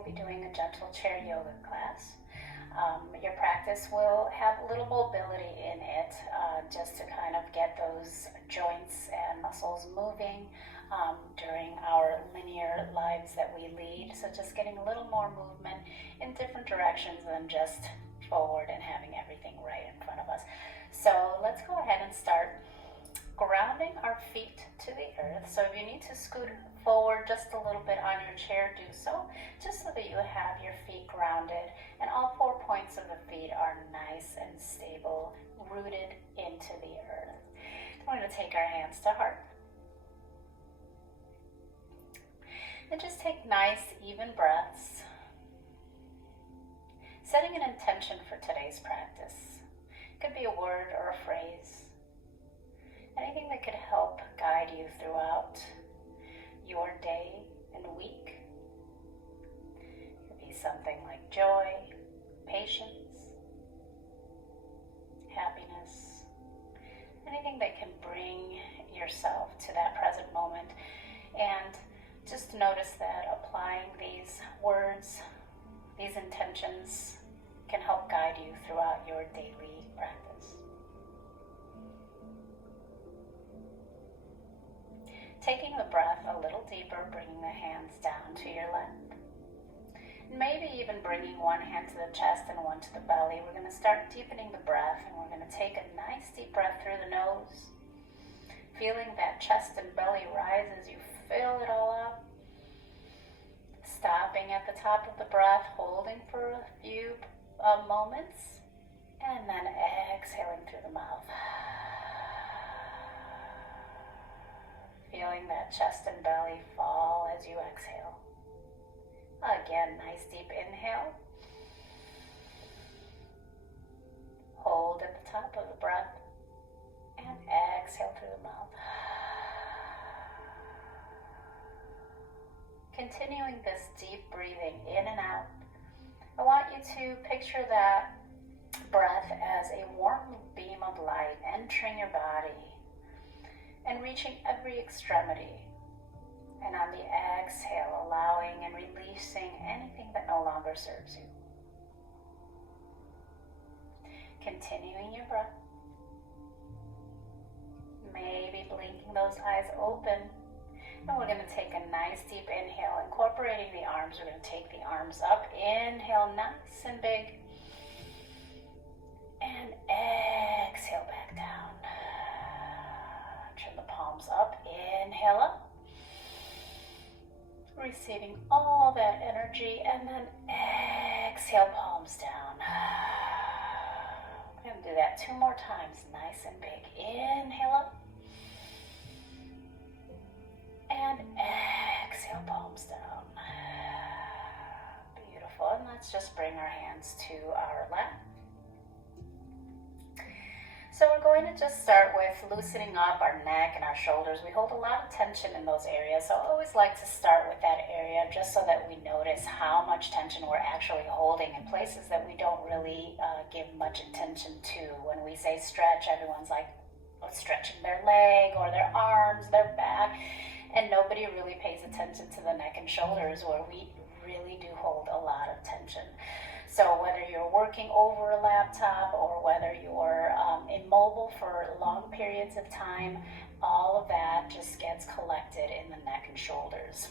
we'll be doing a gentle chair yoga class. Your practice will have a little mobility in it, just to kind of get those joints and muscles moving during our linear lives that we lead. So just getting a little more movement in different directions than just forward and having everything right in front of us. So let's go ahead and start grounding our feet to the earth. So if you need to scoot forward just a little bit on your chair, do so, just so that you have your feet grounded and all 4 points of the feet are nice and stable, rooted into the earth. We're going to take our hands to heart. And just take nice, even breaths, setting an intention for today's practice. It could be a word or a phrase. Anything that could help guide you throughout your day and week. It could be something like joy, patience, happiness, anything that can bring yourself to that present moment. And just notice that applying these words, these intentions, can help guide you throughout your daily practice. Taking the breath a little deeper, bringing the hands down to your lap. Maybe even bringing one hand to the chest and one to the belly. We're going to start deepening the breath, and we're going to take a nice deep breath through the nose. Feeling that chest and belly rise as you fill it all up. Stopping at the top of the breath, holding for a few moments, and then exhaling through the mouth. Feeling that chest and belly fall as you exhale. Again, nice deep inhale. Hold at the top of the breath and exhale through the mouth. Continuing this deep breathing in and out, I want you to picture that breath as a warm beam of light entering your body and reaching every extremity. And on the exhale, allowing and releasing anything that no longer serves you. Continuing your breath. Maybe blinking those eyes open. And we're going to take a nice deep inhale, incorporating the arms. We're going to take the arms up. Inhale, nice and big. And exhale back down. Turn the palms up. Inhale up. Receiving all that energy. And then exhale, palms down. I'm going to do that 2 more times. Nice and big. Inhale up. And exhale, palms down. Beautiful. And let's just bring our hands to our lap. So we're going to just start with loosening up our neck and our shoulders. We hold a lot of tension in those areas, so I always like to start with that area just so that we notice how much tension we're actually holding in places that we don't really give much attention to. When we say stretch, everyone's like stretching their leg or their arms, their back, and nobody really pays attention to the neck and shoulders where we really do hold a lot of tension. So whether you're working over a laptop or whether you're immobile for long periods of time, all of that just gets collected in the neck and shoulders.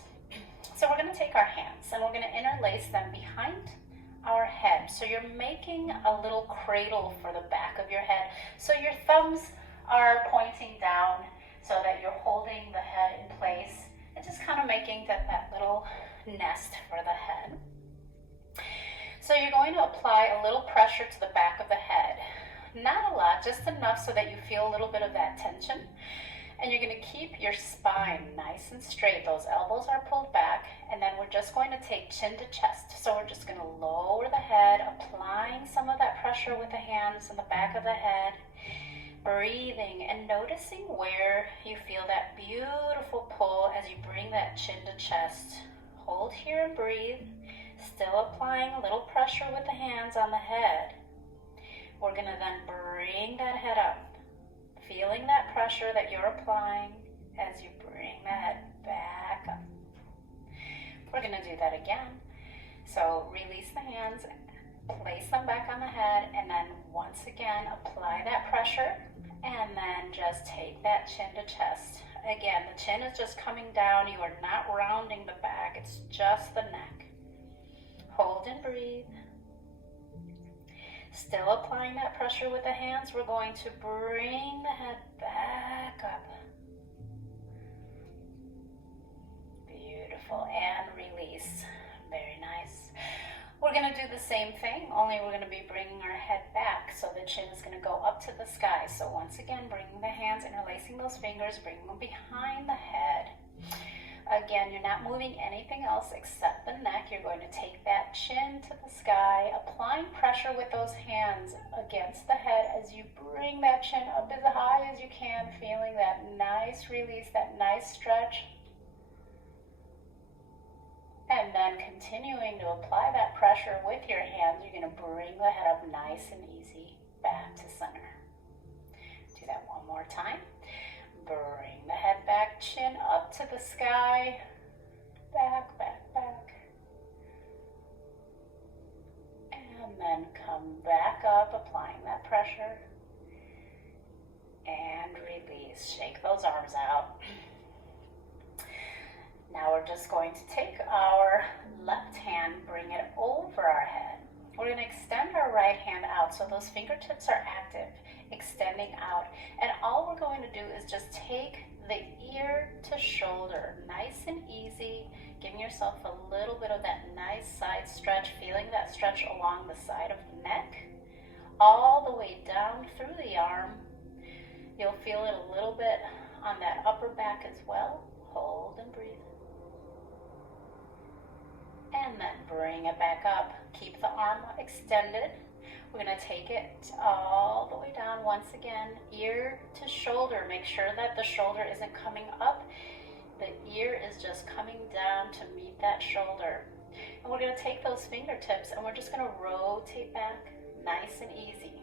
So we're going to take our hands and we're going to interlace them behind our head. So you're making a little cradle for the back of your head. So your thumbs are pointing down so that you're holding the head in place and just kind of making that little nest for the head. So you're going to apply a little pressure to the back of the head. Not a lot, just enough so that you feel a little bit of that tension. And you're going to keep your spine nice and straight. Those elbows are pulled back. And then we're just going to take chin to chest. So we're just going to lower the head, applying some of that pressure with the hands in the back of the head. Breathing and noticing where you feel that beautiful pull as you bring that chin to chest. Hold here and breathe. Still applying a little pressure with the hands on the head. We're going to then bring that head up, feeling that pressure that you're applying as you bring the head back up. We're going to do that again. So release the hands, place them back on the head, and then once again apply that pressure, and then just take that chin to chest. Again, the chin is just coming down. You are not rounding the back, it's just the neck. Hold and breathe. Still applying that pressure with the hands, we're going to bring the head back up. Beautiful, and release. Very nice. We're going to do the same thing, only we're going to be bringing our head back, so the chin is going to go up to the sky. So once again, bringing the hands, interlacing those fingers, bringing them behind the head. Again, you're not moving anything else except the neck. You're going to take that chin to the sky, applying pressure with those hands against the head as you bring that chin up as high as you can, feeling that nice release, that nice stretch. And then continuing to apply that pressure with your hands, you're going to bring the head up nice and easy back to center. Do that one more time. Bring the head back, chin up to the sky, back, back, back. And then come back up, applying that pressure. And release. Shake those arms out. Now we're just going to take our left hand, bring it over our head. We're going to extend our right hand out so those fingertips are active, extending out. And all we're going to do is just take the ear to shoulder, nice and easy, giving yourself a little bit of that nice side stretch, feeling that stretch along the side of the neck, all the way down through the arm. You'll feel it a little bit on that upper back as well. Hold and breathe. And then bring it back up. Keep the arm extended. We're going to take it all the way down once again, ear to shoulder. Make sure that the shoulder isn't coming up. The ear is just coming down to meet that shoulder. And we're going to take those fingertips and we're just going to rotate back nice and easy.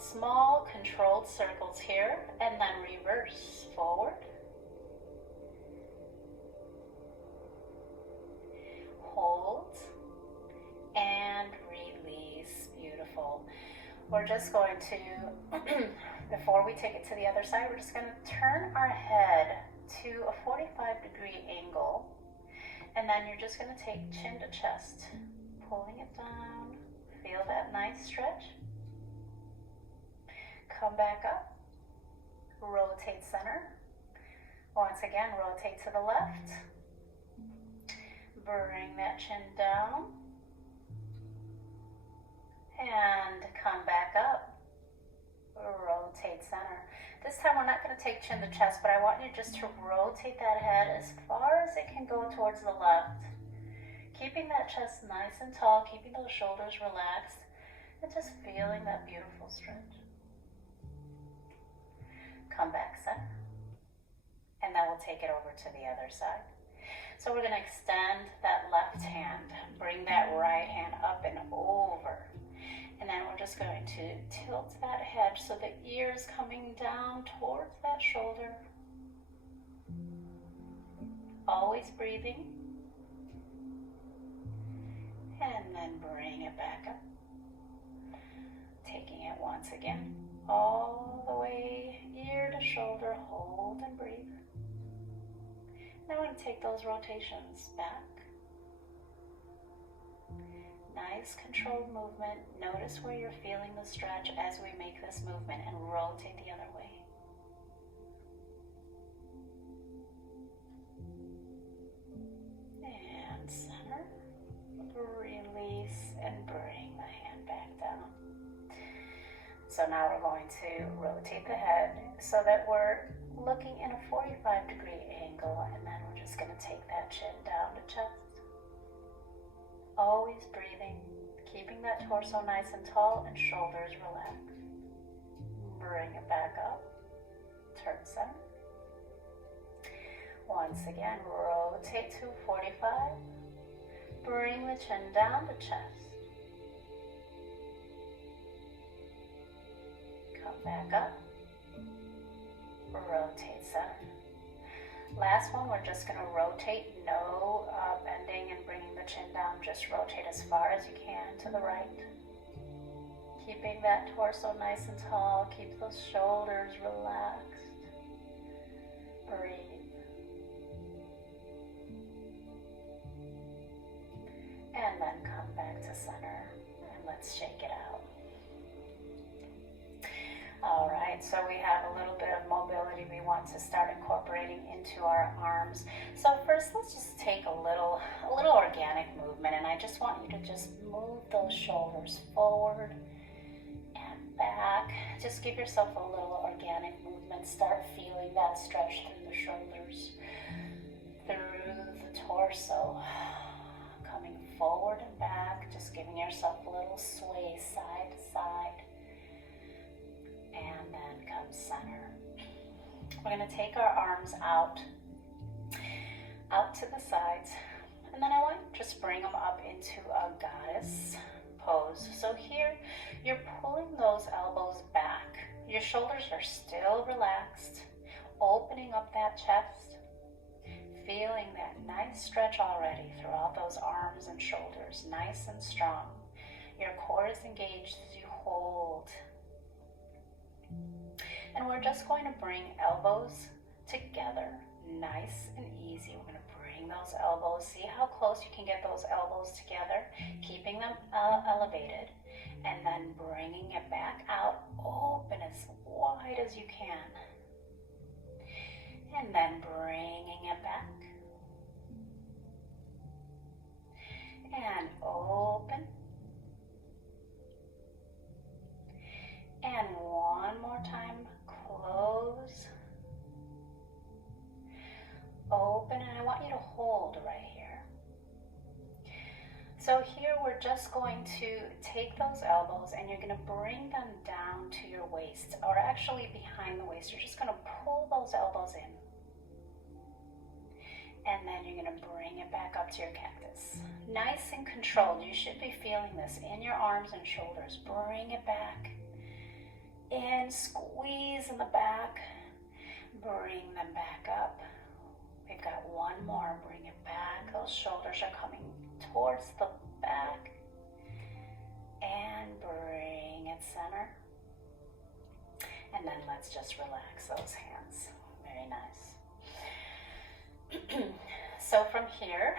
Small controlled circles here, and then reverse forward. Hold and release. Beautiful. We're just going to, before we take it to the other side, we're just going to turn our head to a 45-degree angle, and then you're just going to take chin to chest, pulling it down. Feel that nice stretch. Come back up. Rotate center. Once again, rotate to the left. Bring that chin down. And come back up. Rotate center. This time we're not going to take chin to chest, but I want you just to rotate that head as far as it can go towards the left. Keeping that chest nice and tall, keeping those shoulders relaxed, and just feeling that beautiful stretch. Come back center. And then we'll take it over to the other side. So we're going to extend that left hand, bring that right hand up and over. And then we're just going to tilt that head so the ear is coming down towards that shoulder. Always breathing. And then bring it back up. Taking it once again, all the way ear to shoulder. Hold and breathe. Now we're going to take those rotations back. Nice controlled movement. Notice where you're feeling the stretch as we make this movement, and rotate the other way. And center. Release and bring the hand back down. So now we're going to rotate the head so that we're looking in a 45-degree angle, and then we're just going to take that chin down to chest. Always breathing, keeping that torso nice and tall and shoulders relaxed. Bring it back up. Turn center. Once again, rotate to 45. Bring the chin down to chest. Come back up. Rotate center. Last one, we're just gonna rotate, no bending and bringing the chin down, just rotate as far as you can to the right. Keeping that torso nice and tall, keep those shoulders relaxed. Breathe. And then come back to center and let's shake it out. All right, so we have a little bit of mobility we want to start incorporating into our arms. So first, let's just take a little organic movement, and I just want you to just move those shoulders forward and back. Just give yourself a little organic movement. Start feeling that stretch through the shoulders, through the torso, coming forward and back, just giving yourself a little sway side to side. And then come center. We're going to take our arms out to the sides, and then I want you to just bring them up into a goddess pose. So here, you're pulling those elbows back. Your shoulders are still relaxed, opening up that chest, feeling that nice stretch already throughout those arms and shoulders, nice and strong. Your core is engaged as you hold. And we're just going to bring elbows together, nice and easy. We're going to bring those elbows. See how close you can get those elbows together, keeping them elevated, and then bringing it back out, open as wide as you can. And then bringing it back. And open. And one more time, close, open, and I want you to hold right here. So here we're just going to take those elbows and you're going to bring them down to your waist, or actually behind the waist. You're just going to pull those elbows in. And then you're going to bring it back up to your cactus. Nice and controlled. You should be feeling this in your arms and shoulders. Bring it back. In, squeeze in the back, bring them back up. We've got one more, bring it back. Those shoulders are coming towards the back. And bring it center. And then let's just relax those hands. Very nice. So from here,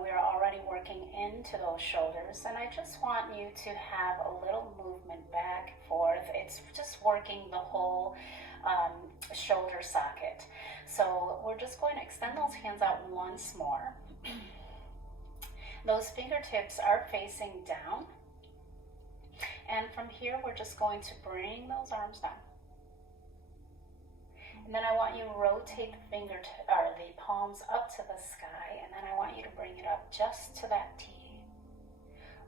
we're already working into those shoulders, and I just want you to have a little movement back and forth. It's just working the whole shoulder socket. So we're just going to extend those hands out once more. Those fingertips are facing down, and from here we're just going to bring those arms down. And then I want you to rotate the palms up to the sky, and then I want you to bring it up just to that T.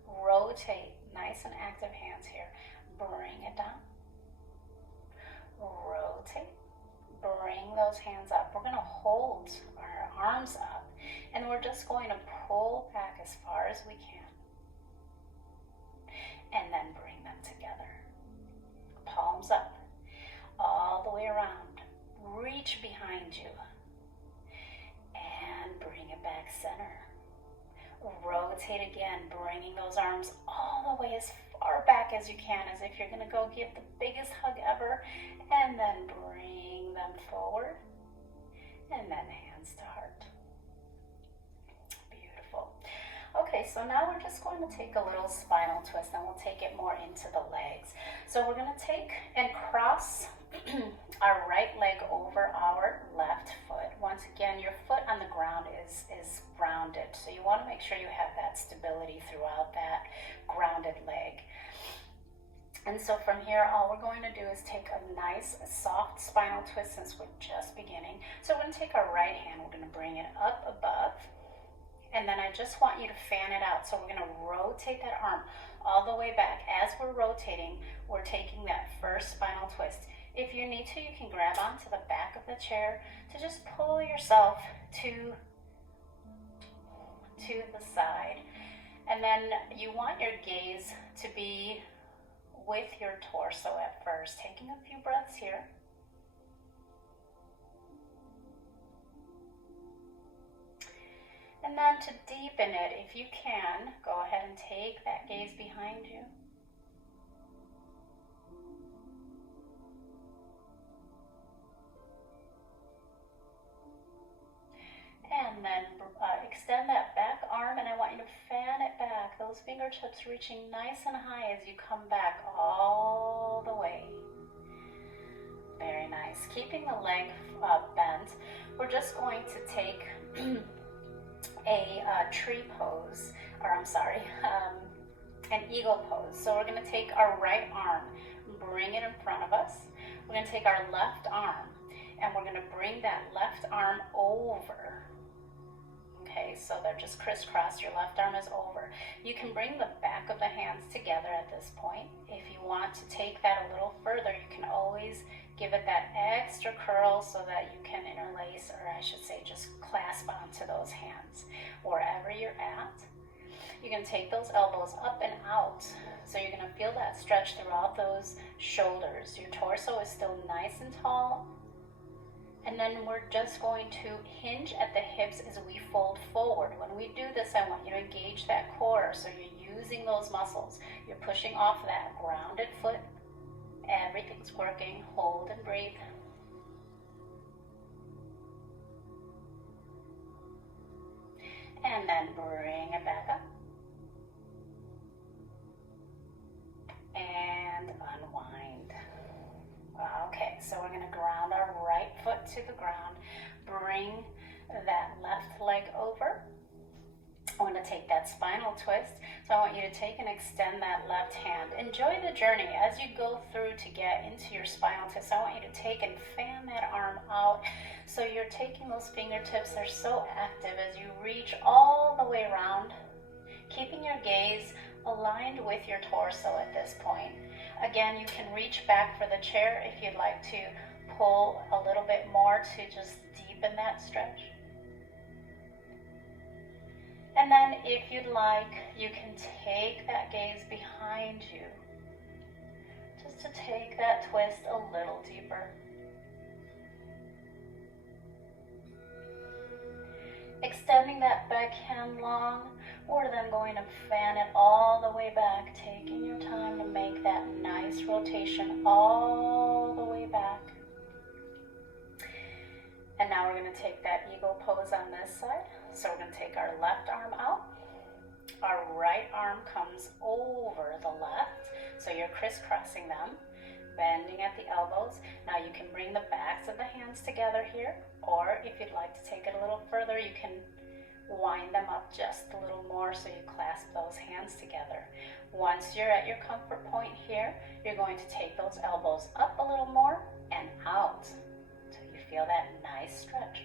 Rotate, nice and active hands here. Bring it down. Rotate. Bring those hands up. We're going to hold our arms up, and we're just going to pull back as far as we can. And then bring them together. Palms up, all the way around. Reach behind you and bring it back center. Rotate again, bringing those arms all the way as far back as you can, as if you're going to go give the biggest hug ever, and then bring them forward, and then hands to heart. Beautiful. Okay, so now we're just going to take a little spinal twist, and we'll take it more into the legs. So we're going to take and cross our right leg over our left foot. Once again, your foot on the ground is grounded, so you want to make sure you have that stability throughout that grounded leg. And so from here, all we're going to do is take a nice soft spinal twist, since we're just beginning. So we're going to take our right hand, we're going to bring it up above, and then I just want you to fan it out. So we're going to rotate that arm all the way back. As we're rotating, we're taking that first spinal twist. If you need to, you can grab onto the back of the chair to just pull yourself to the side. And then you want your gaze to be with your torso at first. Taking a few breaths here. And then to deepen it, if you can, go ahead and take that gaze behind you. And then extend that back arm, and I want you to fan it back. Those fingertips reaching nice and high as you come back all the way. Very nice. Keeping the leg bent, we're just going to take a tree pose, or I'm sorry, an eagle pose. So we're going to take our right arm, bring it in front of us. We're going to take our left arm, and we're going to bring that left arm over. Okay, so they're just crisscrossed. Your left arm is over. You can bring the back of the hands together at this point. If you want to take that a little further, you can always give it that extra curl so that you can interlace, or I should say just clasp onto those hands wherever you're at. You can take those elbows up and out. So you're going to feel that stretch throughout those shoulders. Your torso is still nice and tall. And then we're just going to hinge at the hips as we fold forward. When we do this, I want you to engage that core. So you're using those muscles. You're pushing off that grounded foot. Everything's working. Hold and breathe. And then bring it back up. And unwind. Okay, so we're going to ground our right foot to the ground. Bring that left leg over. I want to take that spinal twist. So I want you to take and extend that left hand. Enjoy the journey as you go through to get into your spinal twist. I want you to take and fan that arm out. So you're taking those fingertips, they're so active as you reach all the way around, keeping your gaze aligned with your torso at this point. Again, you can reach back for the chair if you'd like to pull a little bit more to just deepen that stretch. And then if you'd like, you can take that gaze behind you, just to take that twist a little deeper. Extending that back hand long, we're then going to fan it all the way back, taking your time to make that nice rotation all the way back. And now we're going to take that eagle pose on this side. So we're going to take our left arm out. Our right arm comes over the left. So you're crisscrossing them, bending at the elbows. Now you can bring the backs of the hands together here. Or if you'd like to take it a little further, you can wind them up just a little more so you clasp those hands together. Once you're at your comfort point here, you're going to take those elbows up a little more and out until you feel that nice stretch.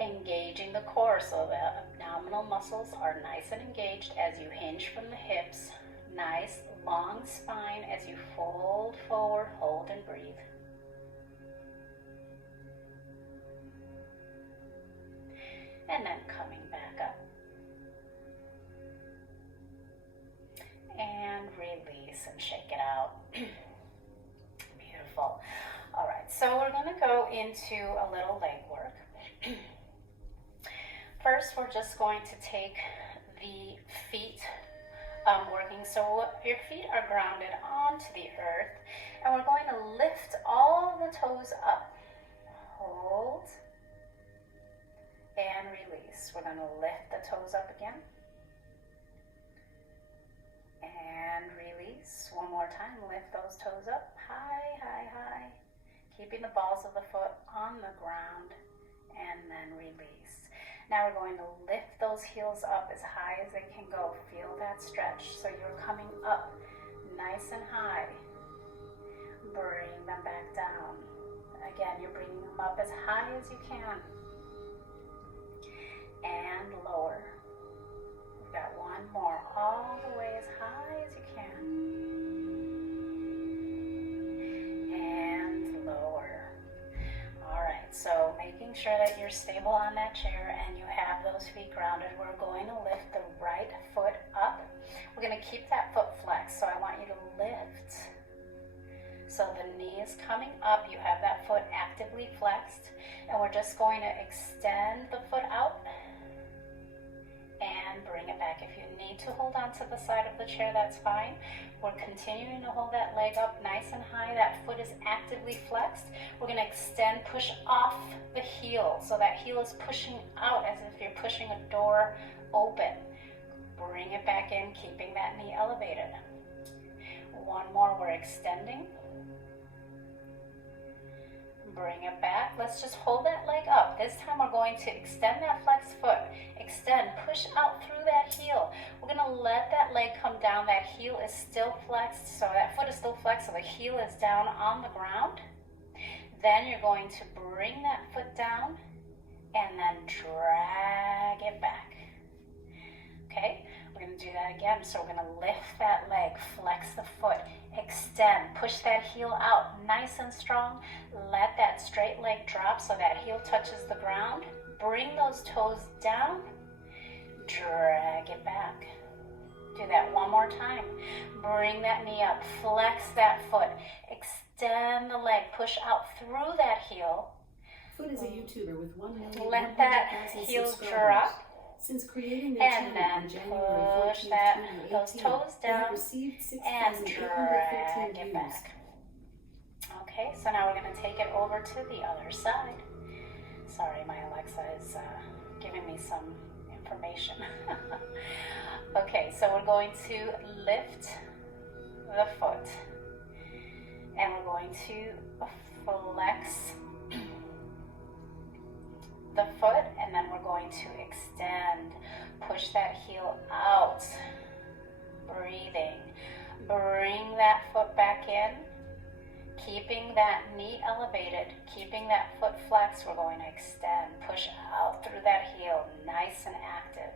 Engaging the core so the abdominal muscles are nice and engaged as you hinge from the hips. Nice long spine as you fold forward, hold and breathe. And then coming back up. And release and shake it out. Beautiful. All right, so we're going to go into a little leg work. First, we're just going to take the feet working. So your feet are grounded onto the earth, and we're going to lift all the toes up. Hold. And release. We're going to lift the toes up again. And release. One more time. Lift those toes up. High, high, high. Keeping the balls of the foot on the ground. And then release. Now we're going to lift those heels up as high as they can go. Feel that stretch. So you're coming up nice and high. Bring them back down. Again, you're bringing them up as high as you can. And lower. We've got one more, all the way as high as you can. And lower. All right, so making sure that you're stable on that chair and you have those feet grounded, we're going to lift the right foot up. We're going to keep that foot flexed, so I want you to lift. So the knee is coming up, you have that foot actively flexed, and we're just going to extend the foot out and bring it back. If you need to hold on to the side of the chair, that's fine. We're continuing to hold that leg up nice and high. That foot is actively flexed. We're going to extend, push off the heel. So that heel is pushing out as if you're pushing a door open. Bring it back in, keeping that knee elevated. One more, we're extending. Bring it back. Let's just hold that leg up. This time we're going to extend that flexed foot. Extend, push out through that heel. We're going to let that leg come down. That heel is still flexed, so that foot is still flexed, so the heel is down on the ground. Then you're going to bring that foot down and then drag it back. Okay, we're going to do that again. So we're going to lift that leg, flex the foot, extend, push that heel out nice and strong. Let that straight leg drop so that heel touches the ground. Bring those toes down, drag it back. Do that one more time. Bring that knee up, flex that foot, extend the leg, push out through that heel. Foot is a YouTuber with 1 million. Let that heel drop. Since creating their channel on January 14, 2018, those toes down received and drag it back. Okay, so now we're going to take it over to the other side. Sorry, my Alexa is giving me some information. Okay, so we're going to lift the foot and we're going to flex the foot, and then we're going to extend, push that heel out, breathing, bring that foot back in, keeping that knee elevated, keeping that foot flexed. We're going to extend, push out through that heel, nice and active,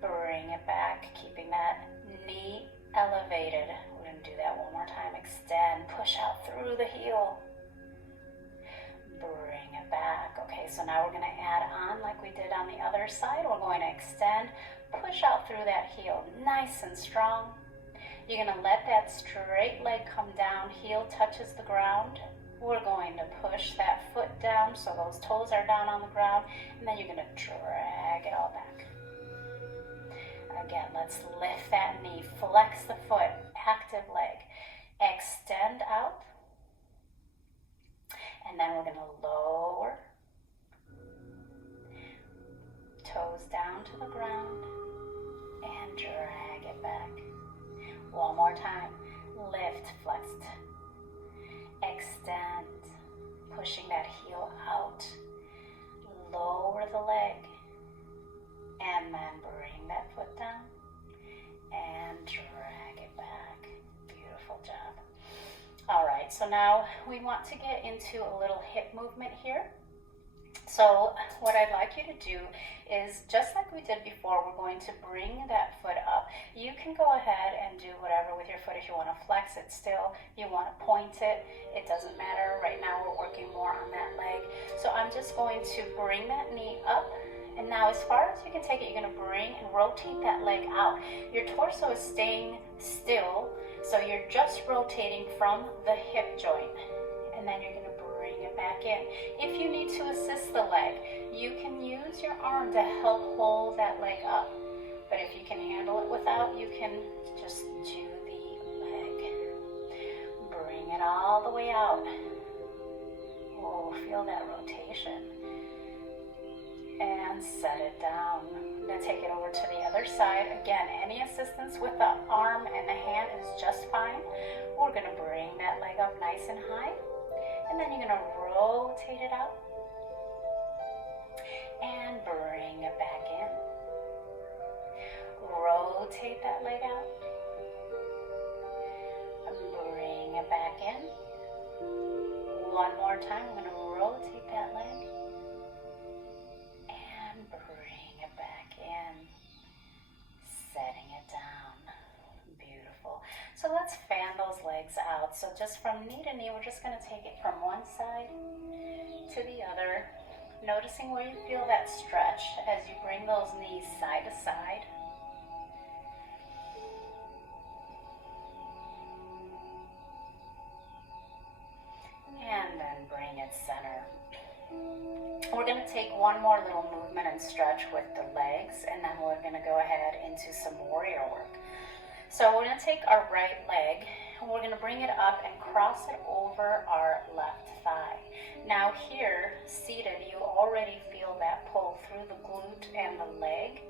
bring it back, keeping that knee elevated. We're going to do that one more time. Extend, push out through the heel, bring it back. Okay, so now we're going to add on like we did on the other side. We're going to extend, push out through that heel, nice and strong. You're going to let that straight leg come down, heel touches the ground. We're going to push that foot down so those toes are down on the ground, and then you're going to drag it all back. Again, let's lift that knee, flex the foot, active leg, extend out. And then we're going to lower, toes down to the ground, and drag it back. One more time. Lift, flexed, extend, pushing that heel out, lower the leg, and then bring that foot down, and drag it back. Beautiful job. All right, so now we want to get into a little hip movement here. So what I'd like you to do is, just like we did before, we're going to bring that foot up. You can go ahead and do whatever with your foot. If you want to flex it still, you want to point it, it doesn't matter. Right now we're working more on that leg. So I'm just going to bring that knee up. And now as far as you can take it, you're going to bring and rotate that leg out. Your torso is staying still, so you're just rotating from the hip joint. And then you're going to bring it back in. If you need to assist the leg, you can use your arm to help hold that leg up. But if you can handle it without, you can just do the leg. Bring it all the way out. Oh, feel that rotation. And set it down. I'm going to take it over to the other side. Again, any assistance with the arm and the hand is just fine. We're going to bring that leg up nice and high. And then you're going to rotate it out. And bring it back in. Rotate that leg out. And bring it back in. One more time. I'm going to rotate that leg. Bring it back in, setting it down. Beautiful. So let's fan those legs out. So just from knee to knee, we're just going to take it from one side to the other, noticing where you feel that stretch as you bring those knees side to side. one more little movement and stretch with the legs, and then we're gonna go ahead into some warrior work. So we're gonna take our right leg, and we're gonna bring it up and cross it over our left thigh. Now here, seated, you already feel that pull through the glute and the leg.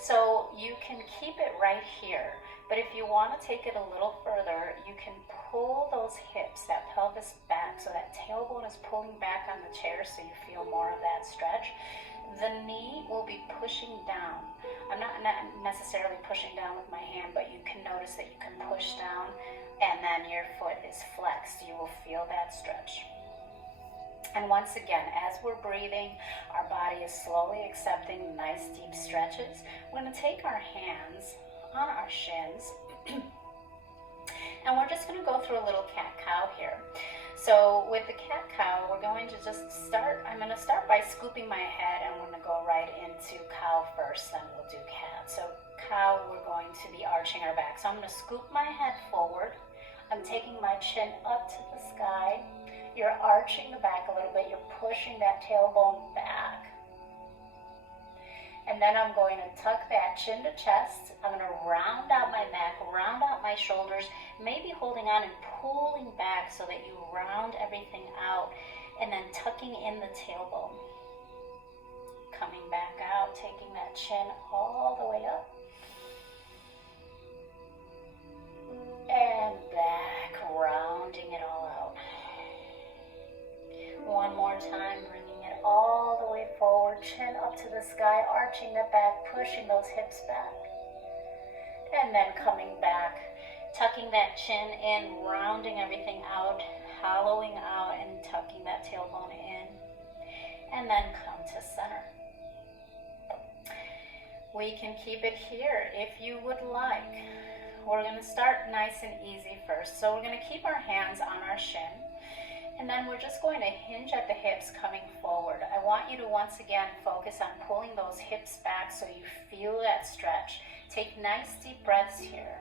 So you can keep it right here, but if you want to take it a little further, you can pull those hips, that pelvis back, so that tailbone is pulling back on the chair so you feel more of that stretch. The knee will be pushing down. I'm not necessarily pushing down with my hand, but you can notice that you can push down and then your foot is flexed. You will feel that stretch. And once again, as we're breathing, our body is slowly accepting nice deep stretches. We're going to take our hands on our shins and we're just going to go through a little cat-cow here. So with the cat-cow, we're going to just start, I'm going to start by scooping my head, and we're going to go right into cow first, then we'll do cat. So cow, we're going to be arching our back. So I'm going to scoop my head forward. I'm taking my chin up to the sky. You're arching the back a little bit. You're pushing that tailbone back. And then I'm going to tuck that chin to chest. I'm going to round out my neck, round out my shoulders, maybe holding on and pulling back so that you round everything out, and then tucking in the tailbone. Coming back out, taking that chin all the way up. And back, rounding it all out. One more time, bringing it all the way forward, chin up to the sky, arching the back, pushing those hips back. And then coming back, tucking that chin in, rounding everything out, hollowing out, and tucking that tailbone in. And then come to center. We can keep it here if you would like. We're going to start nice and easy first. So we're going to keep our hands on our shin. And then we're just going to hinge at the hips coming forward. I want you to once again focus on pulling those hips back so you feel that stretch. Take nice deep breaths here.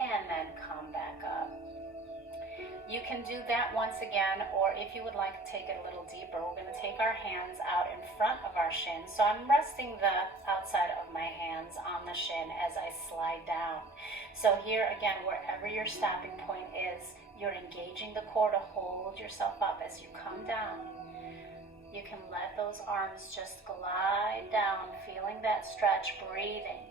And then come back up. You can do that once again, or if you would like to take it a little deeper, we're going to take our hands out in front of our shin. So I'm resting the outside of my hands on the shin as I slide down. So here again, wherever your stopping point is, you're engaging the core to hold yourself up as you come down. You can let those arms just glide down, feeling that stretch, breathing.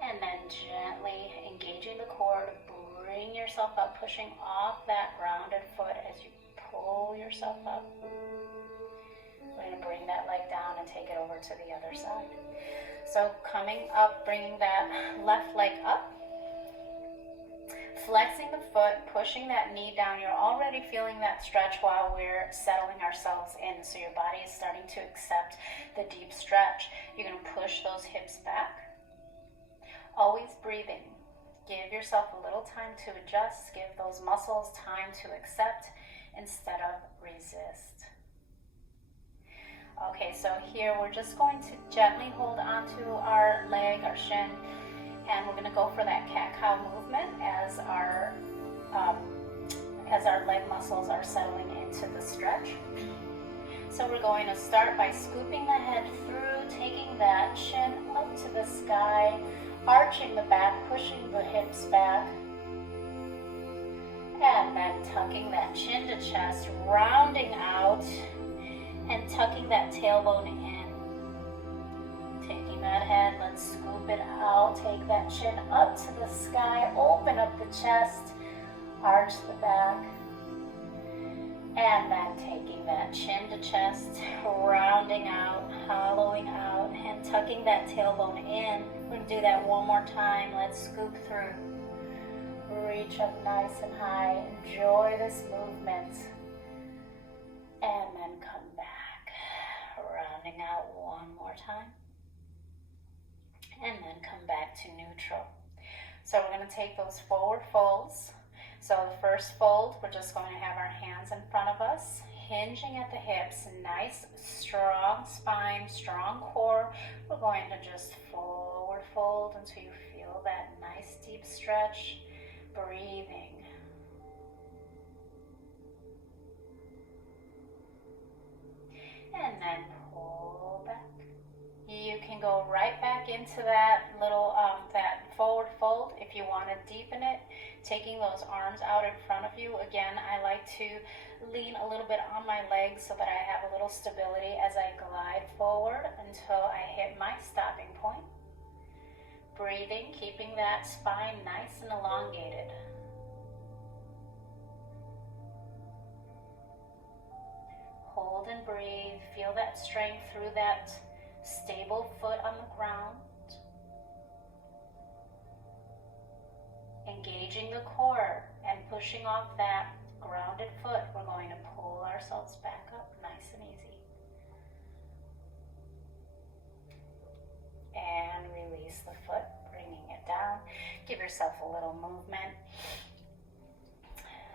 And then gently engaging the core to bring yourself up, pushing off that rounded foot as you pull yourself up. We're going to bring that leg down and take it over to the other side. So coming up, bringing that left leg up, flexing the foot, pushing that knee down. You're already feeling that stretch while we're settling ourselves in. So your body is starting to accept the deep stretch. You're going to push those hips back. Always breathing. Give yourself a little time to adjust. Give those muscles time to accept instead of resist. Okay, so here we're just going to gently hold onto our leg, our shin, and we're going to go for that cat-cow movement as our leg muscles are settling into the stretch. So we're going to start by scooping the head through, taking that chin up to the sky, arching the back, pushing the hips back, and then tucking that chin to chest, rounding out, and tucking that tailbone in. Taking that head, let's scoop it out, take that chin up to the sky, open up the chest, arch the back, and then taking that chin to chest, rounding out, hollowing out, and tucking that tailbone in. We're going to do that one more time. Let's scoop through. Reach up nice and high. Enjoy this movement. And then come back. Rounding out one more time. And then come back to neutral. So we're going to take those forward folds. So the first fold, we're just going to have our hands in front of us, hinging at the hips, nice strong spine, strong core. We're going to just forward fold until you feel that nice deep stretch. Breathing. And then pull back. You can go right back into that little, that forward fold if you want to deepen it, taking those arms out in front of you. Again, I like to lean a little bit on my legs so that I have a little stability as I glide forward until I hit my stopping point. Breathing, keeping that spine nice and elongated. Hold and breathe. Feel that strength through that stable foot on the ground. Engaging the core and pushing off that grounded foot. We're going to pull ourselves back up nice and easy. And release the foot, bringing it down. Give yourself a little movement.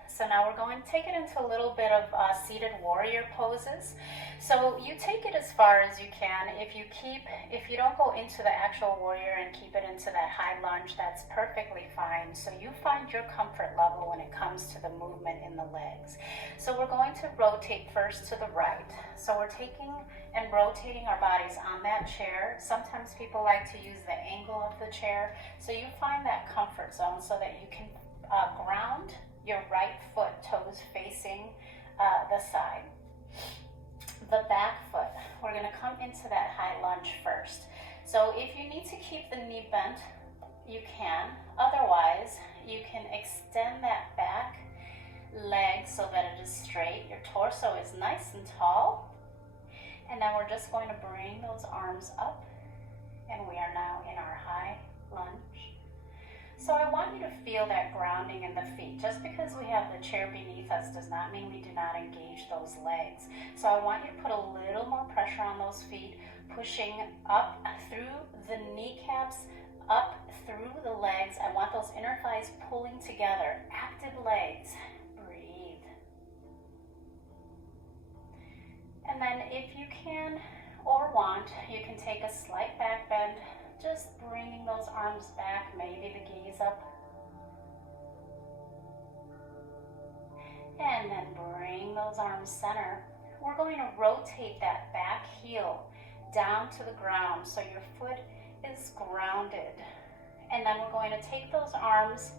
So now we're going to take it into a little bit of seated warrior poses. So you take it as far as you can. If you don't go into the actual warrior and keep it into that high lunge, that's perfectly fine. So you find your comfort level when it comes to the movement in the legs. So we're going to rotate first to the right. So we're taking and rotating our bodies on that chair. Sometimes people like to use the angle of the chair. So you find that comfort zone so that you can ground your right foot, toes facing the side. The back foot, we're going to come into that high lunge first. So if you need to keep the knee bent, you can. Otherwise, you can extend that back leg so that it is straight. Your torso is nice and tall. And then we're just going to bring those arms up. And we are now in our high lunge. So I want you to feel that grounding in the feet. Just because we have the chair beneath us does not mean we do not engage those legs. So I want you to put a little more pressure on those feet, pushing up through the kneecaps, up through the legs. I want those inner thighs pulling together. Active legs. Breathe. And then if you can or want, you can take a slight back bend. Just bringing those arms back, maybe the gaze up. And then bring those arms center. We're going to rotate that back heel down to the ground so your foot is grounded. And then we're going to take those arms,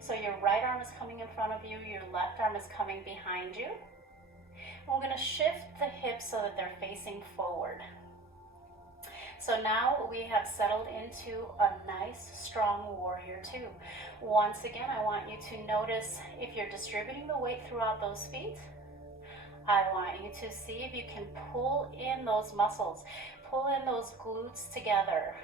so your right arm is coming in front of you, your left arm is coming behind you. We're going to shift the hips so that they're facing forward. So now we have settled into a nice, strong warrior two. Once again, I want you to notice if you're distributing the weight throughout those feet. I want you to see if you can pull in those muscles, pull in those glutes together.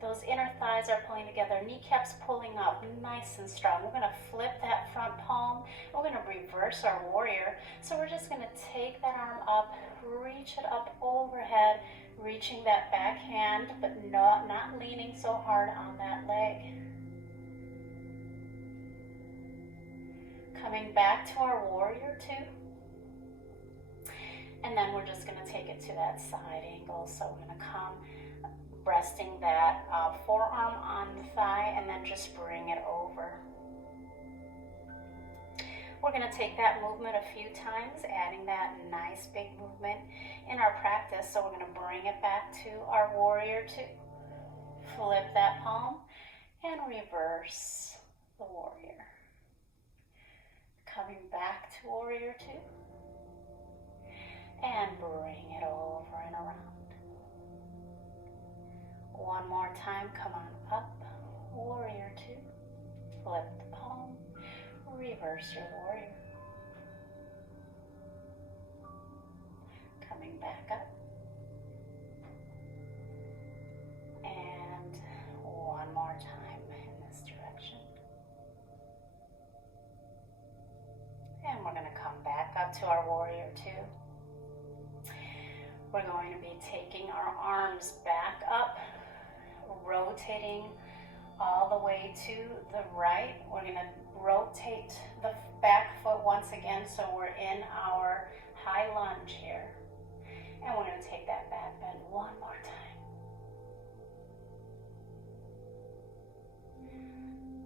Those inner thighs are pulling together, kneecaps pulling up, nice and strong. We're going to flip that front palm. We're going to reverse our warrior. So we're just going to take that arm up, reach it up overhead, reaching that back hand, but not leaning so hard on that leg. Coming back to our warrior two. And then we're just going to take it to that side angle. So we're going to come resting that forearm on the thigh and then just bring it over. We're going to take that movement a few times, adding that nice big movement in our practice. So we're going to bring it back to our warrior two. Flip that palm and reverse the warrior. Coming back to warrior two. And bring it over and around. One more time, come on up, warrior two, flip the palm, reverse your warrior. Coming back up. And one more time in this direction. And we're going to come back up to our warrior two. We're going to be taking our arms back up, rotating all the way to the right. We're going to rotate the back foot once again so we're in our high lunge here. And we're going to take that back bend one more time.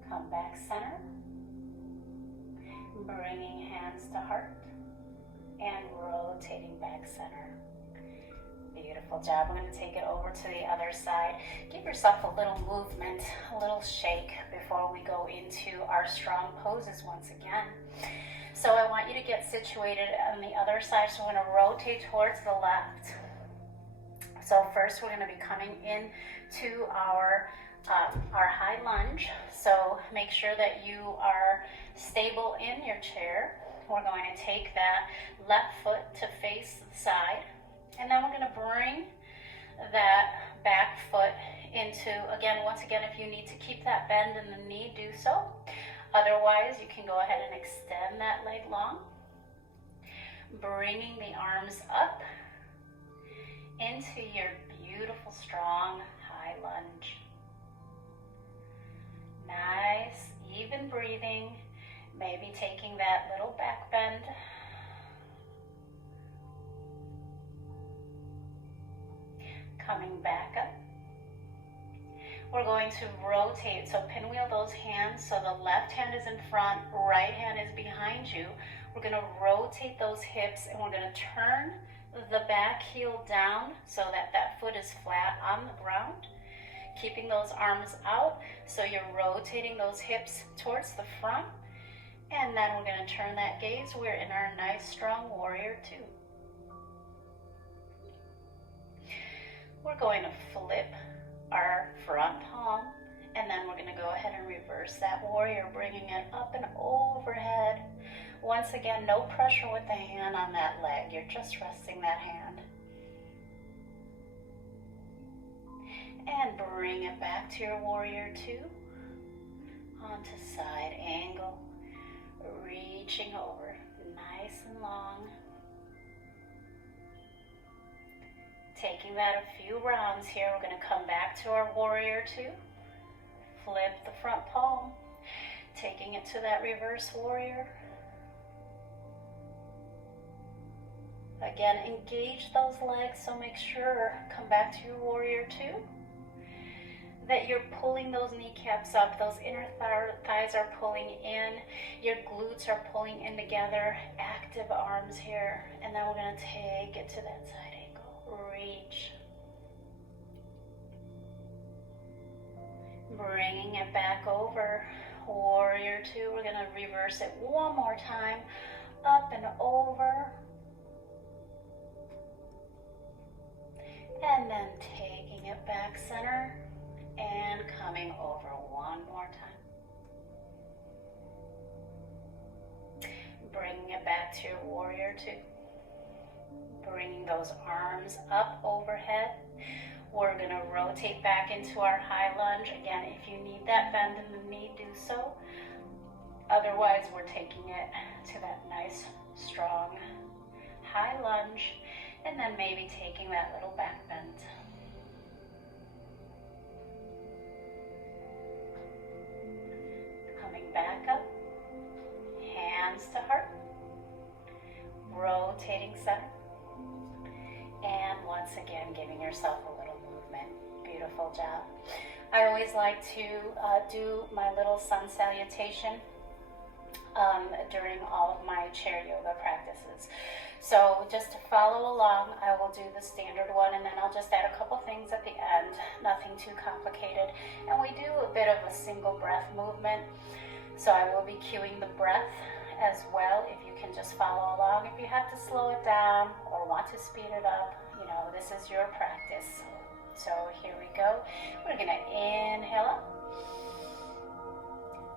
Come back center. Bringing hands to heart. And rotating back center. Beautiful job. We're going to take it over to the other side. Give yourself a little movement, a little shake before we go into our strong poses once again. So I want you to get situated on the other side. So we're going to rotate towards the left. So first we're going to be coming in to our high lunge. So make sure that you are stable in your chair. We're going to take that left foot to face the side. And then we're going to bring that back foot into, once again, if you need to keep that bend in the knee, do so. Otherwise, you can go ahead and extend that leg long. Bringing the arms up into your beautiful, strong, high lunge. Nice, even breathing. Maybe taking that little back bend. Coming back up. We're going to rotate, so pinwheel those hands so the left hand is in front, right hand is behind you. We're going to rotate those hips and we're going to turn the back heel down so that that foot is flat on the ground. Keeping those arms out so you're rotating those hips towards the front. And then we're going to turn that gaze. We're in our nice strong warrior two. We're going to flip our front palm, and then we're going to go ahead and reverse that warrior, bringing it up and overhead. Once again, no pressure with the hand on that leg. You're just resting that hand. And bring it back to your warrior two. Onto side angle, reaching over, nice and long. Taking that a few rounds here, we're going to come back to our warrior two. Flip the front palm, taking it to that reverse warrior. Again, engage those legs, so make sure, come back to your warrior two, that you're pulling those kneecaps up, those inner thighs are pulling in, your glutes are pulling in together, active arms here, and then we're going to take it to that side angle, reach. Bringing it back over, warrior two, we're going to reverse it one more time, up and over. And then taking it back center and coming over one more time. Bringing it back to your warrior two. Bringing those arms up overhead. We're going to rotate back into our high lunge. Again, if you need that bend in the knee, do so. Otherwise, we're taking it to that nice, strong high lunge. And then maybe taking that little back bend. Coming back up, hands to heart, rotating center, and once again giving yourself a little movement. Beautiful job. I always like to do my little sun salutation during all of my chair yoga practices. So just to follow along, I will do the standard one, and then I'll just add a couple things at the end, nothing too complicated. And we do a bit of a single breath movement, so I will be cueing the breath as well. If you can just follow along, if you have to slow it down or want to speed it up, you know, this is your practice. So here we go. We're gonna inhale up.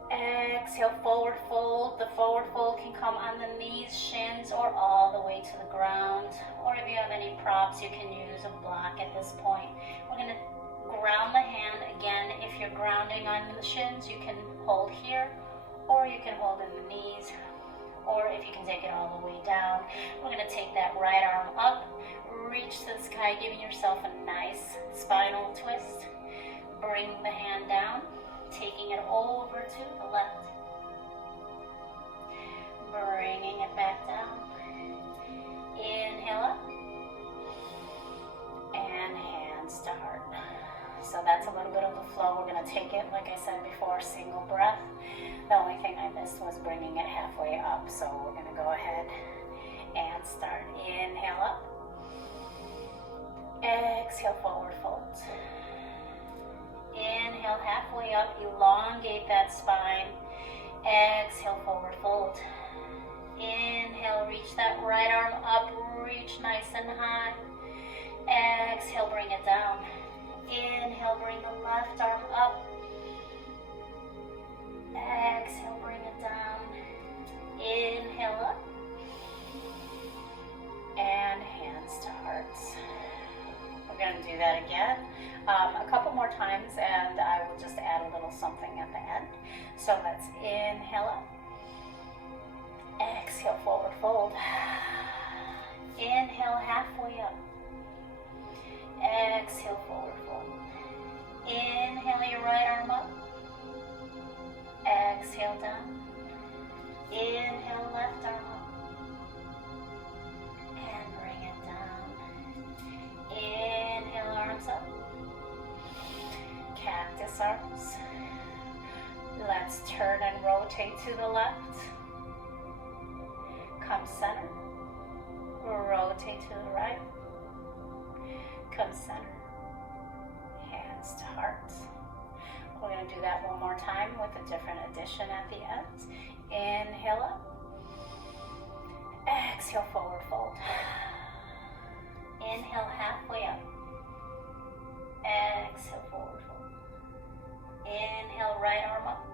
Exhale, forward fold. The forward fold can come on the knees, shins, or all the way to the ground. Or if you have any props, you can use a block at this point. We're going to ground the hand. Again, if you're grounding on the shins, you can hold here, or you can hold in the knees, or if you can take it all the way down. We're going to take that right arm up, reach to the sky, giving yourself a nice spinal twist. Bring the hand down. taking it over to the left, bringing it back down. Inhale up, and hands to heart. So that's a little bit of the flow. We're going to take it, like I said before, single breath. The only thing I missed was bringing it halfway up. So we're going to go ahead and start. Inhale up. Exhale, forward fold. Inhale, halfway up. Elongate that spine. Exhale, forward fold. Inhale, reach that right arm up. Reach nice and high. Exhale, bring it down. Inhale, bring the left arm up. Exhale, bring it down. Inhale up. And hands to hearts. We're going to do that again a couple more times, and I will just add a little something at the end. So let's inhale up. Exhale, forward fold. Inhale, halfway up. Exhale, forward fold. Inhale, your right arm up. Exhale, down. Inhale, left arm up. And bring it down. Inhale, arms up. Cactus arms. Let's turn and rotate to the left. Come center. Rotate to the right. Come center. Hands to hearts. We're going to do that one more time with a different addition at the end. Inhale up. Exhale, forward fold. Inhale, halfway up. Exhale, forward fold. Inhale, right arm up.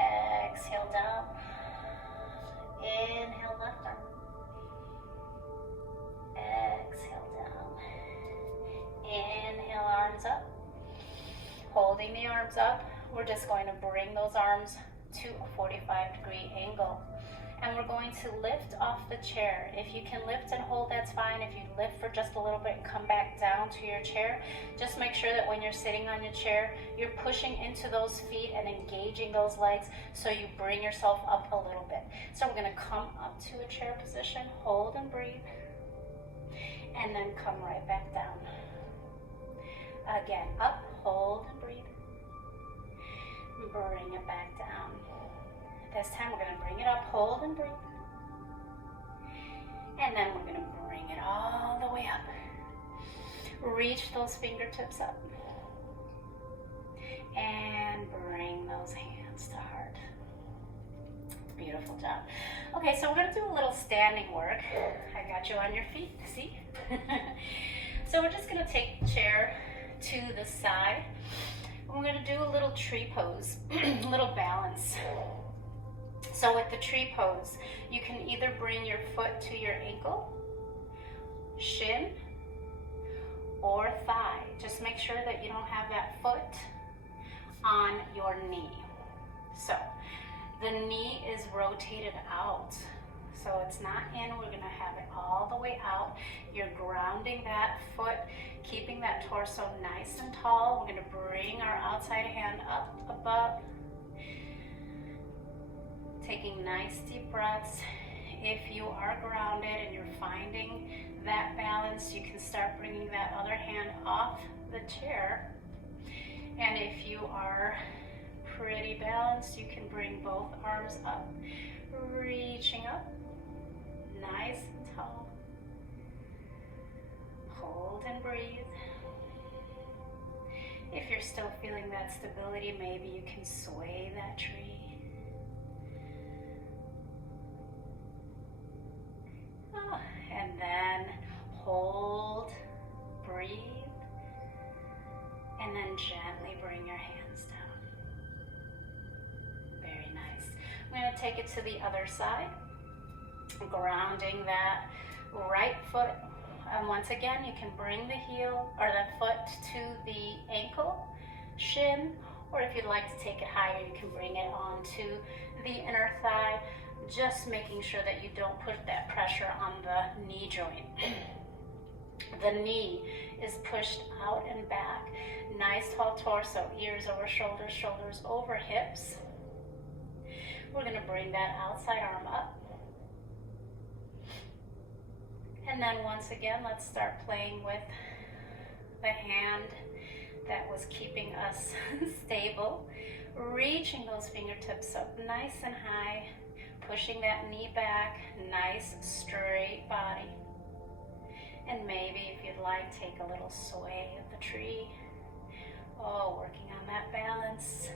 Exhale, down. Inhale, left arm. Exhale, down. Inhale, arms up. Holding the arms up, we're just going to bring those arms to a 45-degree angle. And we're going to lift off the chair. If you can lift and hold, that's fine. If you lift for just a little bit and come back down to your chair, just make sure that when you're sitting on your chair, you're pushing into those feet and engaging those legs so you bring yourself up a little bit. So we're going to come up to a chair position, hold and breathe, and then come right back down. Again, up, hold and breathe. Bring it back down. This time we're going to bring it up, hold and breathe. And then we're going to bring it all the way up. Reach those fingertips up. And bring those hands to heart. Beautiful job. Okay, so we're going to do a little standing work. I got you on your feet, see? So we're just going to take the chair to the side. We're going to do a little tree pose, a little balance. So with the tree pose, you can either bring your foot to your ankle, shin, or thigh. Just make sure that you don't have that foot on your knee. So the knee is rotated out. So it's not in, we're going to have it all the way out. You're grounding that foot, keeping that torso nice and tall. We're going to bring our outside hand up above. Taking nice deep breaths. If you are grounded and you're finding that balance, you can start bringing that other hand off the chair. And if you are pretty balanced, you can bring both arms up, reaching up, nice and tall. Hold and breathe. If you're still feeling that stability, maybe you can sway that tree. And then hold, breathe, and then gently bring your hands down. Very nice. I'm going to take it to the other side, grounding that right foot. And once again, you can bring the heel or the foot to the ankle, shin, or if you'd like to take it higher, you can bring it onto the inner thigh. Just making sure that you don't put that pressure on the knee joint. The knee is pushed out and back. Nice tall torso, ears over shoulders, shoulders over hips. We're going to bring that outside arm up. And then once again, let's start playing with the hand that was keeping us stable. Reaching those fingertips up nice and high, pushing that knee back, nice straight body. And maybe if you'd like, take a little sway of the tree. Oh, working on that balance.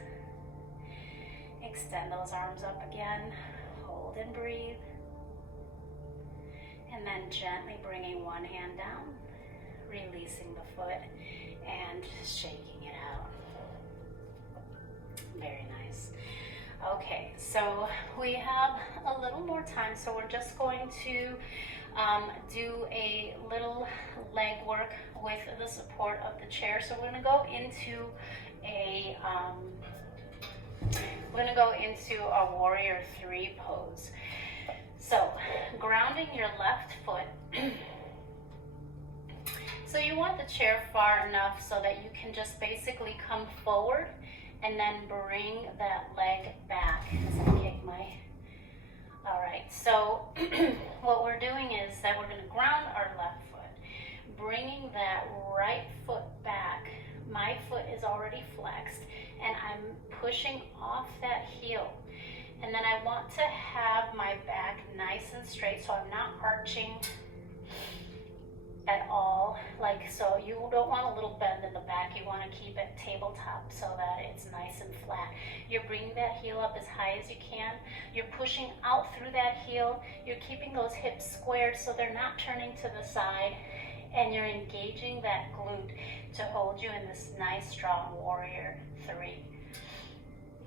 Extend those arms up again, hold and breathe. And then gently bringing one hand down, releasing the foot and shaking it out. Very nice. Okay, so we have a little more time, so we're just going to do a little leg work with the support of the chair. So we're going to go into a warrior 3 pose. So grounding your left foot. So you want the chair far enough so that you can just basically come forward and then bring that leg back. All right, so what we're doing is that we're going to ground our left foot, bringing that right foot back. My foot is already flexed and I'm pushing off that heel. And then I want to have my back nice and straight, so I'm not arching at all. Like, so you don't want a little bend in the back. You want to keep it tabletop so that it's nice and flat. You're bringing that heel up as high as you can. You're pushing out through that heel. You're keeping those hips squared so they're not turning to the side. And you're engaging that glute to hold you in this nice, strong warrior 3.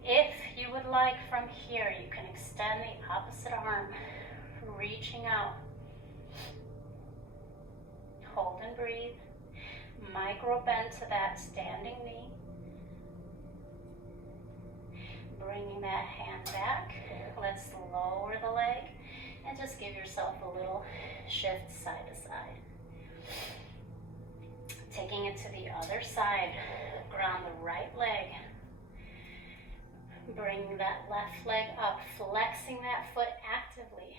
If you would like, from here, you can extend the opposite arm, reaching out. Hold and breathe. Micro bend to that standing knee. Bringing that hand back. Let's lower the leg and just give yourself a little shift side to side. Taking it to the other side. Ground the right leg. Bring that left leg up, flexing that foot actively.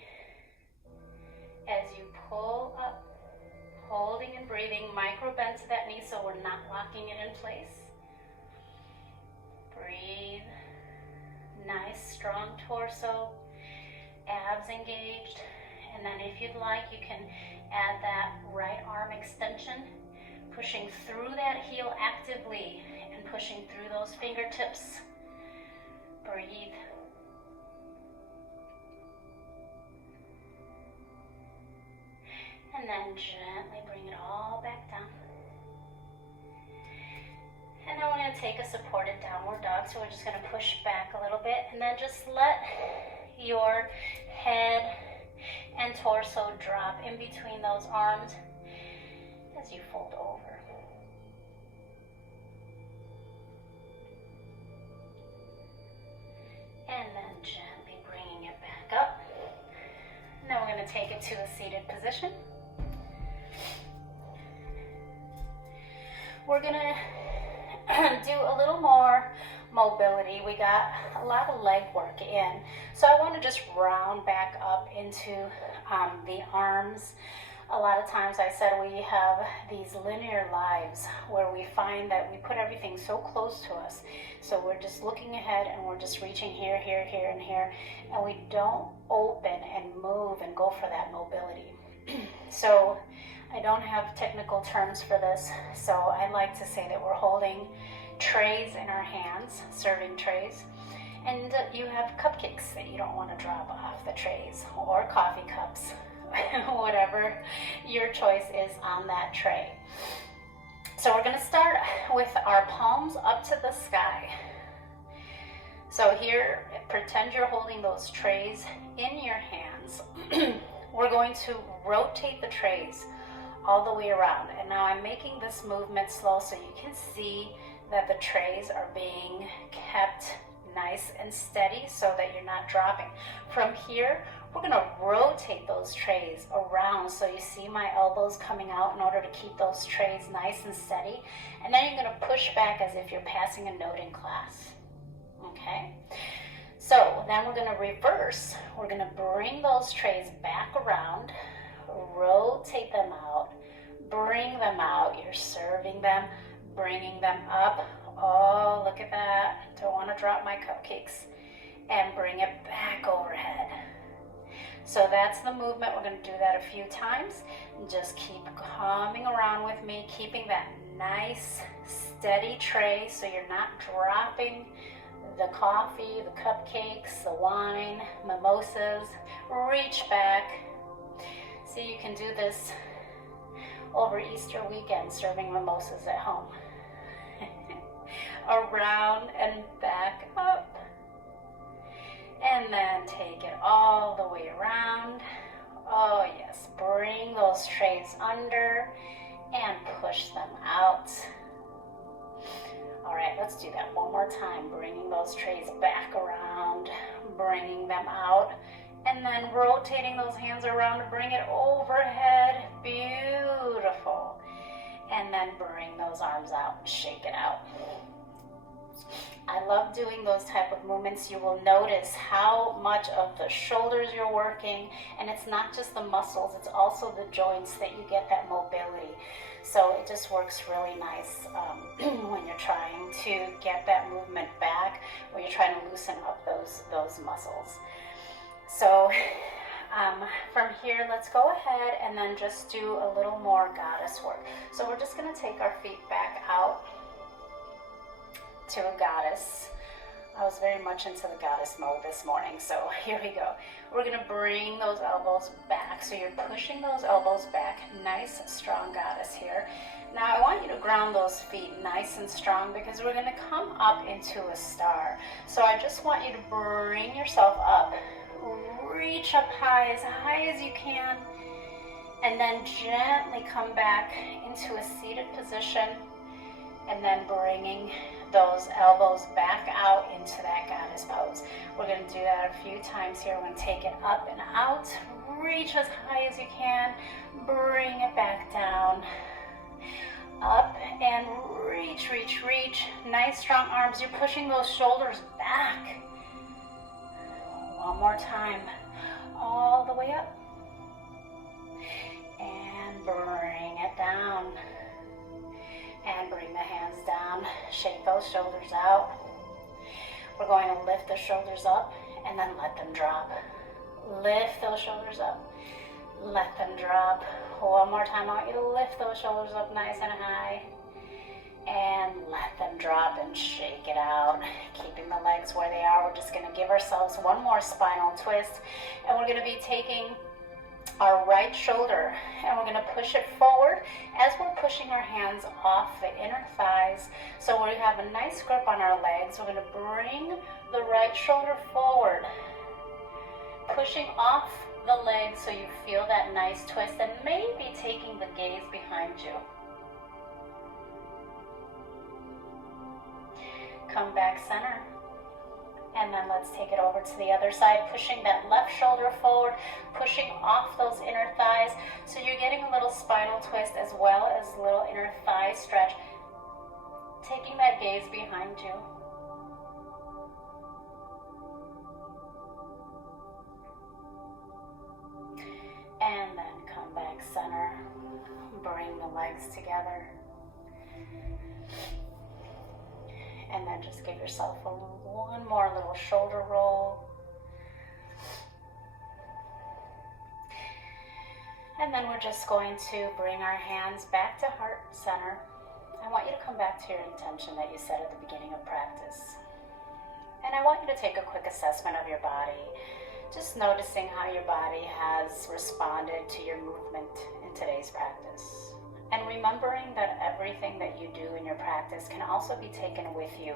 As you pull up, holding and breathing, micro bend to that knee so we're not locking it in place. Breathe. Nice, strong torso, abs engaged. And then if you'd like, you can add that right arm extension, pushing through that heel actively and pushing through those fingertips. Breathe. And then gently bring it all back down. And then we're going to take a supported downward dog. So we're just going to push back a little bit and then just let your head and torso drop in between those arms as you fold over. And then gently bringing it back up. Now we're going to take it to a seated position. We're going to do a little more mobility. We got a lot of leg work in. So I want to just round back up into the arms. A lot of times I said we have these linear lives where we find that we put everything so close to us. So we're just looking ahead and we're just reaching here, here, here, and here. And we don't open and move and go for that mobility. So I don't have technical terms for this. So I like to say that we're holding trays in our hands, serving trays. And you have cupcakes that you don't want to drop off the trays, or coffee cups. Whatever your choice is on that tray. So we're going to start with our palms up to the sky. So here, pretend you're holding those trays in your hands. We're going to rotate the trays all the way around. And now I'm making this movement slow so you can see that the trays are being kept nice and steady so that you're not dropping. From here, We're going to rotate those trays around so you see my elbows coming out in order to keep those trays nice and steady. And then you're going to push back as if you're passing a note in class. Okay? So then we're going to reverse. We're going to bring those trays back around, rotate them out, bring them out. You're serving them, bringing them up. Oh, look at that. Don't want to drop my cupcakes. And bring it back overhead. So that's the movement. We're going to do that a few times. And just keep coming around with me, keeping that nice, steady tray so you're not dropping the coffee, the cupcakes, the wine, mimosas. Reach back. See, you can do this over Easter weekend, serving mimosas at home. Around and back up. And then take it all the way around. Oh yes, bring those trays under and push them out. All right, let's do that one more time. Bringing those trays back around, bringing them out, and then rotating those hands around to bring it overhead. Beautiful. And then bring those arms out and shake it out. I love doing those type of movements. You will notice how much of the shoulders you're working, and it's not just the muscles, it's also the joints that you get that mobility. So it just works really nice when you're trying to get that movement back, when you're trying to loosen up those muscles. So from here, let's go ahead and then just do a little more goddess work. So we're just going to take our feet back out to a goddess. I was very much into the goddess mode this morning, so here we go. We're going to bring those elbows back. So you're pushing those elbows back. Nice, strong goddess here. Now I want you to ground those feet nice and strong because we're going to come up into a star. So I just want you to bring yourself up. Reach up high as you can, and then gently come back into a seated position, and then bringing those elbows back out into that goddess pose. We're going to do that a few times here. We're going to take it up and out, reach as high as you can, bring it back down, up and reach, reach, reach. Nice strong arms. You're pushing those shoulders back. One more time, all the way up, and bring it down. And bring the hands down, shake those shoulders out. We're going to lift the shoulders up and then let them drop. Lift those shoulders up, let them drop. One more time, I want you to lift those shoulders up nice and high and let them drop and shake it out. Keeping the legs where they are. We're just going to give ourselves one more spinal twist, and we're going to be taking our right shoulder and we're going to push it forward as we're pushing our hands off the inner thighs. So we have a nice grip on our legs. We're going to bring the right shoulder forward, pushing off the legs so you feel that nice twist, and maybe taking the gaze behind you. Come back center. And then let's take it over to the other side, pushing that left shoulder forward, pushing off those inner thighs. So you're getting a little spinal twist as well as a little inner thigh stretch. Taking that gaze behind you. And then come back center. Bring the legs together. And then just give yourself one more little shoulder roll. And then we're just going to bring our hands back to heart center. I want you to come back to your intention that you set at the beginning of practice. And I want you to take a quick assessment of your body, just noticing how your body has responded to your movement in today's practice. And remembering that everything that you do in your practice can also be taken with you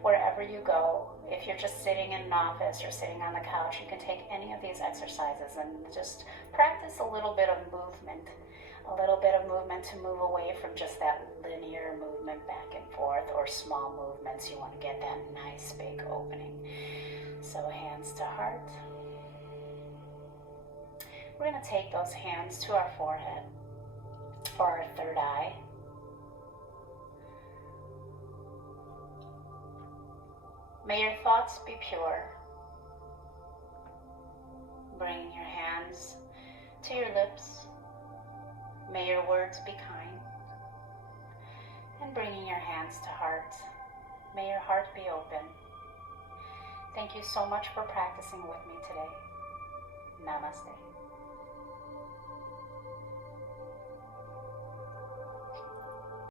wherever you go. If you're just sitting in an office or sitting on the couch, you can take any of these exercises and just practice a little bit of movement to move away from just that linear movement back and forth or small movements. You want to get that nice big opening. So hands to heart. We're going to take those hands to our forehead or our third eye. May your thoughts be pure. Bringing your hands to your lips. May your words be kind. And bringing your hands to heart. May your heart be open. Thank you so much for practicing with me today. Namaste.